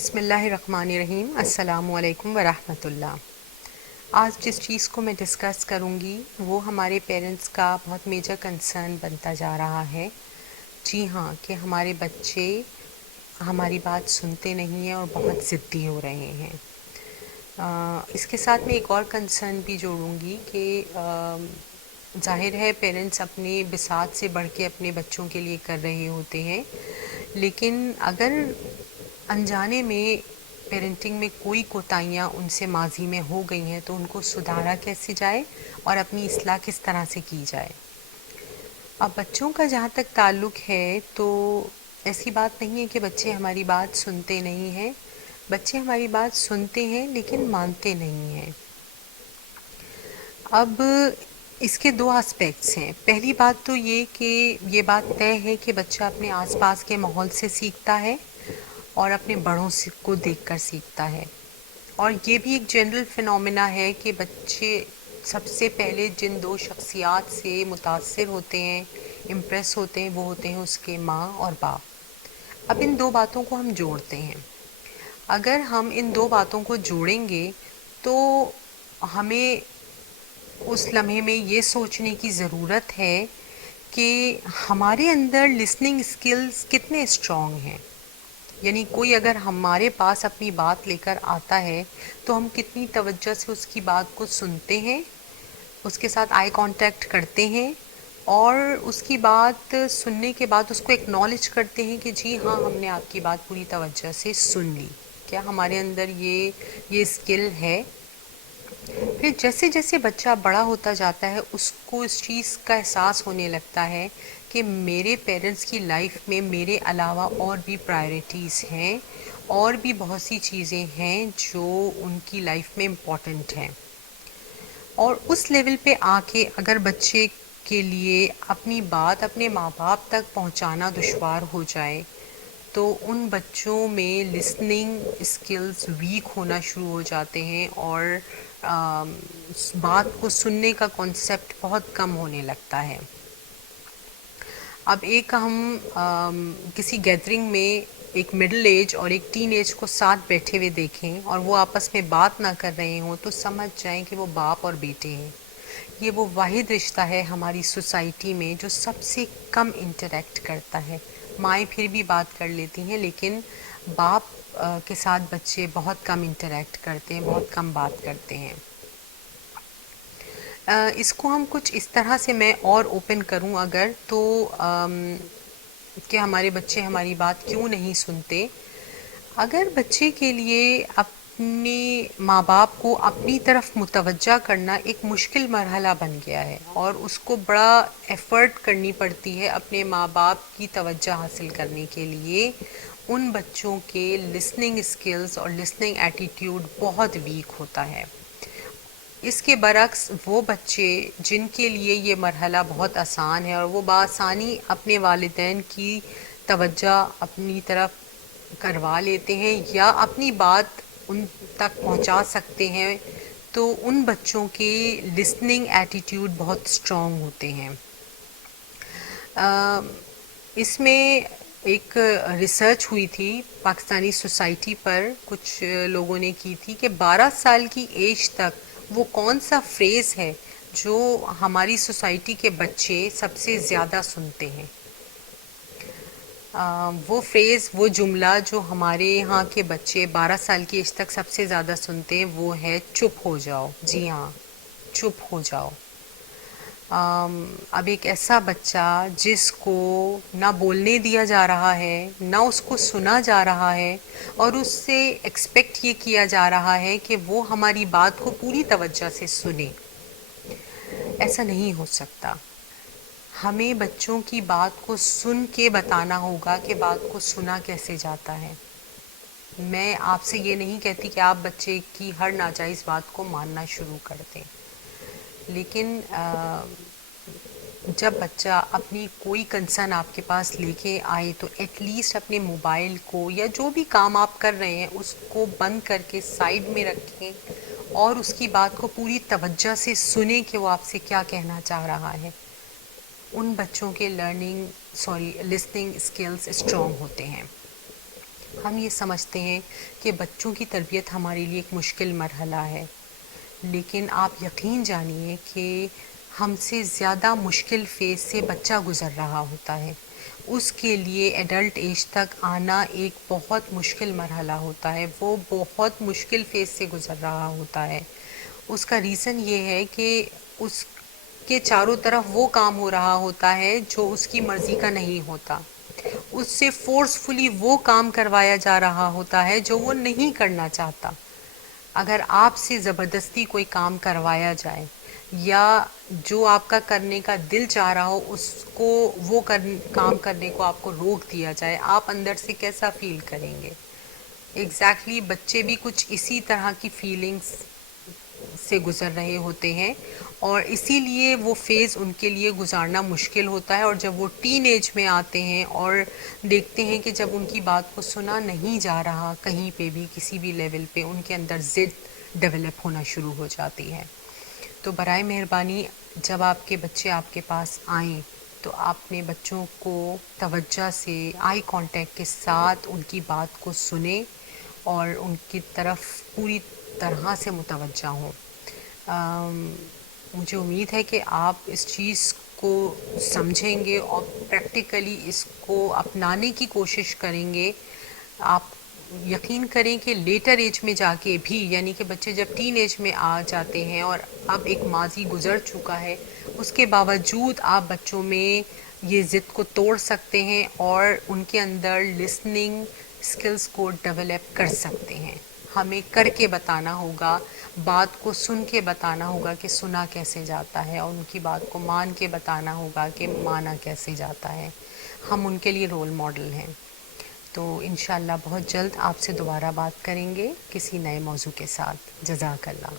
بسم اللہ الرحمن الرحیم۔ السلام علیکم ورحمۃ اللہ۔ آج جس چیز کو میں ڈسکس کروں گی وہ ہمارے پیرنٹس کا بہت میجر کنسرن بنتا جا رہا ہے۔ جی ہاں، کہ ہمارے بچے ہماری بات سنتے نہیں ہیں اور بہت ضدی ہو رہے ہیں۔ اس کے ساتھ میں ایک اور کنسرن بھی جوڑوں گی کہ ظاہر ہے پیرنٹس اپنے بساط سے بڑھ کے اپنے بچوں کے لیے کر رہے ہوتے ہیں، لیکن اگر انجانے میں پیرنٹنگ میں کوئی کوتاہیاں ان سے ماضی میں ہو گئی ہیں تو ان کو سدھارا کیسے جائے اور اپنی اصلاح کس طرح سے کی جائے۔ اب بچوں کا جہاں تک تعلق ہے تو ایسی بات نہیں ہے کہ بچے ہماری بات سنتے نہیں ہیں، بچے ہماری بات سنتے ہیں لیکن مانتے نہیں ہیں۔ اب اس کے دو آسپیکٹس ہیں۔ پہلی بات تو یہ کہ یہ بات طے ہے کہ بچہ اپنے آس پاس کے ماحول سے سیکھتا ہے اور اپنے بڑوں کو دیکھ کر سیکھتا ہے، اور یہ بھی ایک جنرل فنومینا ہے کہ بچے سب سے پہلے جن دو شخصیات سے متاثر ہوتے ہیں، امپریس ہوتے ہیں، وہ ہوتے ہیں اس کے ماں اور باپ۔ اب ان دو باتوں کو ہم جوڑتے ہیں۔ اگر ہم ان دو باتوں کو جوڑیں گے تو ہمیں اس لمحے میں یہ سوچنے کی ضرورت ہے کہ ہمارے اندر لسننگ اسکلز کتنے اسٹرانگ ہیں۔ یعنی کوئی اگر ہمارے پاس اپنی بات لے کر آتا ہے تو ہم کتنی توجہ سے اس کی بات کو سنتے ہیں، اس کے ساتھ آئی کانٹیکٹ کرتے ہیں، اور اس کی بات سننے کے بعد اس کو ایکنالج کرتے ہیں کہ جی ہاں، ہم نے آپ کی بات پوری توجہ سے سن لی۔ کیا ہمارے اندر یہ اسکل ہے؟ پھر جیسے جیسے بچہ بڑا ہوتا جاتا ہے اس کو اس چیز کا احساس ہونے لگتا ہے کہ میرے پیرنٹس کی لائف میں میرے علاوہ اور بھی پرائرٹیز ہیں، اور بھی بہت سی چیزیں ہیں جو ان کی لائف میں امپورٹنٹ ہیں۔ اور اس لیول پہ آ کے اگر بچے کے لیے اپنی بات اپنے ماں باپ تک پہنچانا دشوار ہو جائے تو ان بچوں میں لسننگ اسکلز ویک ہونا شروع ہو جاتے ہیں، اور بات کو سننے کا کانسیپٹ بہت کم ہونے لگتا ہے۔ اب ایک ہم کسی گیدرنگ میں ایک مڈل ایج اور ایک ٹین ایج کو ساتھ بیٹھے ہوئے دیکھیں اور وہ آپس میں بات نہ کر رہے ہوں تو سمجھ جائیں کہ وہ باپ اور بیٹے ہیں۔ یہ وہ واحد رشتہ ہے ہماری سوسائٹی میں جو سب سے کم انٹریکٹ کرتا ہے۔ مائیں پھر بھی بات کر لیتی ہیں لیکن باپ کے ساتھ بچے بہت کم انٹریکٹ کرتے ہیں، بہت کم بات کرتے ہیں۔ اس کو ہم کچھ اس طرح سے میں اور اوپن کروں اگر تو کہ ہمارے بچے ہماری بات کیوں نہیں سنتے۔ اگر بچے کے لیے اپنے ماں باپ کو اپنی طرف متوجہ کرنا ایک مشکل مرحلہ بن گیا ہے اور اس کو بڑا ایفرٹ کرنی پڑتی ہے اپنے ماں باپ کی توجہ حاصل کرنے کے لیے، ان بچوں کے لسننگ اسکلز اور لسننگ ایٹیٹیوڈ بہت ویک ہوتا ہے۔ اس کے برعکس وہ بچے جن کے لیے یہ مرحلہ بہت آسان ہے اور وہ بآسانی اپنے والدین کی توجہ اپنی طرف کروا لیتے ہیں یا اپنی بات ان تک پہنچا سکتے ہیں، تو ان بچوں کے لسننگ ایٹیٹیوڈ بہت اسٹرانگ ہوتے ہیں۔ اس میں ایک ریسرچ ہوئی تھی پاکستانی سوسائٹی پر، کچھ لوگوں نے کی تھی کہ 12 سال کی ایج تک وہ کون سا فریز ہے جو ہماری سوسائٹی کے بچے سب سے زیادہ سنتے ہیں۔ وہ فریز، وہ جملہ جو ہمارے یہاں کے بچے 12 سال کی ایج تک سب سے زیادہ سنتے ہیں وہ ہے چپ ہو جاؤ۔ جی ہاں، چپ ہو جاؤ۔ اب ایک ایسا بچہ جس کو نہ بولنے دیا جا رہا ہے، نہ اس کو سنا جا رہا ہے، اور اس سے ایکسپیکٹ یہ کیا جا رہا ہے کہ وہ ہماری بات کو پوری توجہ سے سنے، ایسا نہیں ہو سکتا۔ ہمیں بچوں کی بات کو سن کے بتانا ہوگا کہ بات کو سنا کیسے جاتا ہے۔ میں آپ سے یہ نہیں کہتی کہ آپ بچے کی ہر ناجائز بات کو ماننا شروع کر دیں، لیکن جب بچہ اپنی کوئی کنسرن آپ کے پاس لے کے آئے تو ایٹ لیسٹ اپنے موبائل کو یا جو بھی کام آپ کر رہے ہیں اس کو بند کر کے سائڈ میں رکھیں اور اس کی بات کو پوری توجہ سے سنیں کہ وہ آپ سے کیا کہنا چاہ رہا ہے۔ ان بچوں کے لسننگ اسکلز اسٹرانگ ہوتے ہیں۔ ہم یہ سمجھتے ہیں کہ بچوں کی تربیت ہمارے لیے ایک مشکل مرحلہ ہے، لیکن آپ یقین جانیے کہ ہم سے زیادہ مشکل فیز سے بچہ گزر رہا ہوتا ہے. اس کے لیے ایڈلٹ ایج تک آنا ایک بہت مشکل مرحلہ ہوتا ہے، وہ بہت مشکل فیز سے گزر رہا ہوتا ہے. اس کا ریزن یہ ہے کہ اس کے چاروں طرف وہ کام ہو رہا ہوتا ہے جو اس کی مرضی کا نہیں ہوتا. اس سے فورسفلی وہ کام کروایا جا رہا ہوتا ہے جو وہ نہیں کرنا چاہتا. اگر آپ سے زبردستی کوئی کام کروایا جائے یا جو آپ کا کرنے کا دل چاہ رہا ہو اس کو وہ کام کرنے کو آپ کو روک دیا جائے، آپ اندر سے کیسا فیل کریں گے؟ ایگزیکٹلی بچے بھی کچھ اسی طرح کی فیلنگس سے گزر رہے ہوتے ہیں، اور اسی لیے وہ فیز ان کے لیے گزارنا مشکل ہوتا ہے. اور جب وہ ٹین ایج میں آتے ہیں اور دیکھتے ہیں کہ جب ان کی بات کو سنا نہیں جا رہا کہیں پہ بھی کسی بھی لیول پہ، ان کے اندر ضد ڈیولپ ہونا شروع ہو جاتی ہے. تو برائے مہربانی جب آپ کے بچے آپ کے پاس آئیں تو آپ اپنے بچوں کو توجہ سے آئی کانٹیکٹ کے ساتھ ان کی بات کو سنیں اور ان کی طرف پوری طرح سے متوجہ ہوں. مجھے امید ہے کہ آپ اس چیز کو سمجھیں گے اور پریکٹیکلی اس کو اپنانے کی کوشش کریں گے. آپ یقین کریں کہ لیٹر ایج میں جا کے بھی، یعنی کہ بچے جب ٹین ایج میں آ جاتے ہیں اور اب ایک ماضی گزر چکا ہے، اس کے باوجود آپ بچوں میں یہ ضد کو توڑ سکتے ہیں اور ان کے اندر لسننگ اسکلس کو ڈیولپ کر سکتے ہیں. ہمیں کر کے بتانا ہوگا، بات کو سن کے بتانا ہوگا کہ سنا کیسے جاتا ہے، اور ان کی بات کو مان کے بتانا ہوگا کہ مانا کیسے جاتا ہے. ہم ان کے لیے رول ماڈل ہیں. تو انشاءاللہ بہت جلد آپ سے دوبارہ بات کریں گے کسی نئے موضوع کے ساتھ. جزاک اللہ.